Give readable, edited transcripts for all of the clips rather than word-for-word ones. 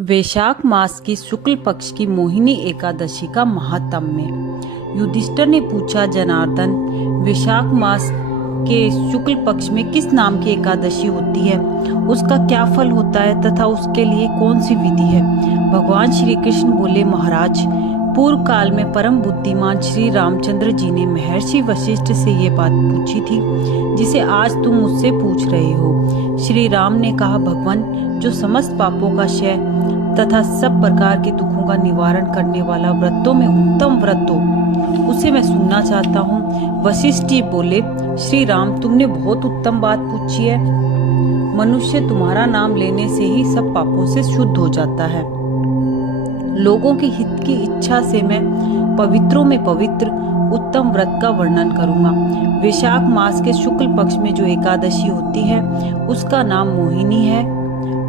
वैशाख मास की शुक्ल पक्ष की मोहिनी एकादशी का महात्म्य। युधिष्ठिर ने पूछा, जनार्दन, वैशाख मास के शुक्ल पक्ष में किस नाम की एकादशी होती है, उसका क्या फल होता है तथा उसके लिए कौन सी विधि है? भगवान श्री कृष्ण बोले, महाराज, पूर्व काल में परम बुद्धिमान श्री रामचंद्र जी ने महर्षि वशिष्ठ से ये बात पूछी थी जिसे आज तुम मुझसे पूछ रहे हो। श्री राम ने कहा, भगवान, जो समस्त पापों का क्षय तथा सब प्रकार के दुखों का निवारण करने वाला व्रतों में उत्तम व्रत हो, उसे मैं सुनना चाहता हूँ। वशिष्ठ जी बोले, श्री राम, तुमने बहुत उत्तम बात पूछी है। मनुष्य तुम्हारा नाम लेने से ही सब पापों से शुद्ध हो जाता है। लोगों के हित की इच्छा से मैं पवित्रों में पवित्र उत्तम व्रत का वर्णन करूंगा। वैशाख मास के शुक्ल पक्ष में जो एकादशी होती है उसका नाम मोहिनी है।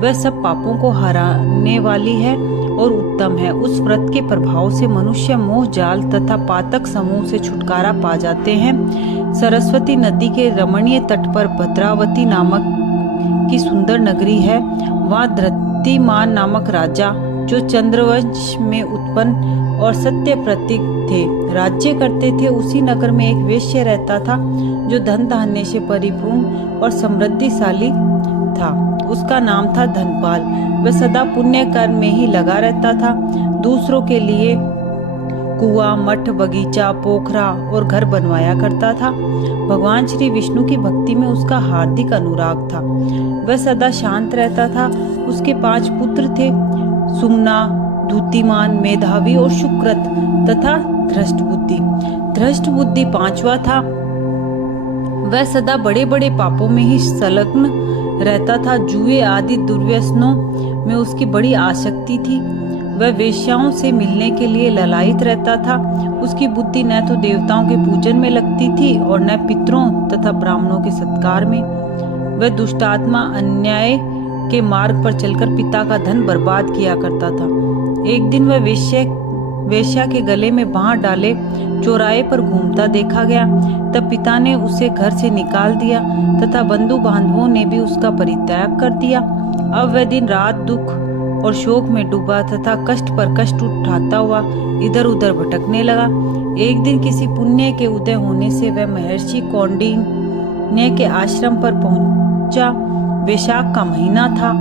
वह सब पापों को हराने वाली है और उत्तम है। उस व्रत के प्रभाव से मनुष्य मोह जाल तथा पातक समूह से छुटकारा पा जाते हैं। सरस्वती नदी के रमणीय तट पर भद्रावती नामक की सुंदर नगरी है। वहाँ धृतिमान नामक राजा, जो चंद्रवंश में उत्पन्न और सत्य प्रतीक थे, राज्य करते थे। उसी नगर में एक वेश्य रहता था जो धन धान्य से परिपूर्ण और समृद्धिशाली था। उसका नाम था धनपाल। वह सदा पुण्य कर्म में ही लगा रहता था। दूसरों के लिए कुआं, मठ, बगीचा, पोखरा और घर बनवाया करता था। भगवान श्री विष्णु की भक्ति में उसका हार्दिक अनुराग था। वह सदा शांत रहता था। उसके 5 पुत्र थे, सुमना, द्युतिमान, मेधावी और सुकृत तथा धृष्टबुद्धि। धृष्टबुद्धि 5वां था। वह सदा बड़े बड़े पापों में ही संलग्न रहता था। जुए आदि दुर्व्यसनों में उसकी बड़ी आसक्ति थी। वह वेश्याओं से मिलने के लिए ललायित रहता था। उसकी बुद्धि न तो देवताओं के पूजन में लगती थी और न पितरों तथा ब्राह्मणों के सत्कार में। वह दुष्टात्मा अन्याय के मार्ग पर चलकर पिता का धन बर्बाद किया करता था। एक दिन वह वेश्या के गले में बांह डाले चौराहे पर घूमता देखा गया। तब पिता ने उसे घर से निकाल दिया तथा बंधु बांधवों ने भी उसका परित्याग कर दिया। अब वह दिन रात दुख और शोक में डूबा तथा कष्ट पर कष्ट उठाता हुआ इधर उधर भटकने लगा। एक दिन किसी पुण्य के उदय होने से वह महर्षि कौंडिन्य के आश्रम पर पहुंचा। वैशाख का महीना था।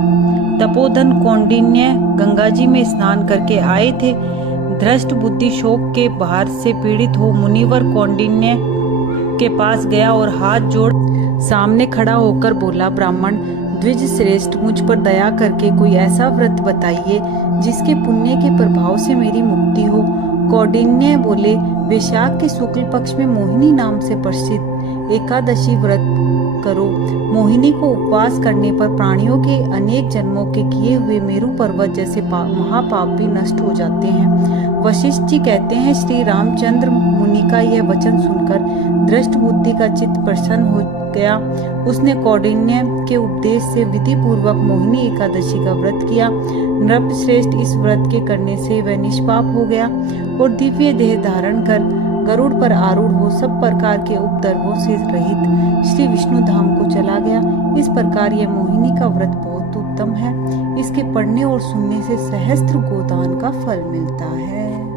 तपोधन कौंडिन्य गंगा जी में स्नान करके आए थे। धृष्ट बुद्धि शोक के भार से पीड़ित हो मुनिवर कौंडिन्य के पास गया और हाथ जोड़ सामने खड़ा होकर बोला, ब्राह्मण द्विज श्रेष्ठ, मुझ पर दया करके कोई ऐसा व्रत बताइए जिसके पुण्य के प्रभाव से मेरी मुक्ति हो। कौंडिन्य बोले, वैशाख के शुक्ल पक्ष में मोहिनी नाम से प्रसिद्ध एकादशी व्रत करो। मोहिनी को उपवास करने पर प्राणियों के अनेक जन्मों के किए हुए मेरु पर्वत जैसे महापाप भी नष्ट हो जाते हैं। वशिष्ठ जी कहते हैं, श्री रामचंद्र मुनि का यह वचन सुनकर दृष्ट बुद्धि का चित्त प्रसन्न हो गया। उसने कौंडिन्य के उपदेश से विधि पूर्वक मोहिनी एकादशी का व्रत किया। नृपश्रेष्ठ, इस व्रत के करने से वह निष्पाप हो गया और दिव्य देह धारण कर गरुड़ पर आरूढ़ हो सब प्रकार के उपद्रवों से रहित श्री विष्णु धाम को चला गया। इस प्रकार यह मोहिनी का व्रत बहुत उत्तम है। इसके पढ़ने और सुनने से सहस्त्र गोदान का फल मिलता है।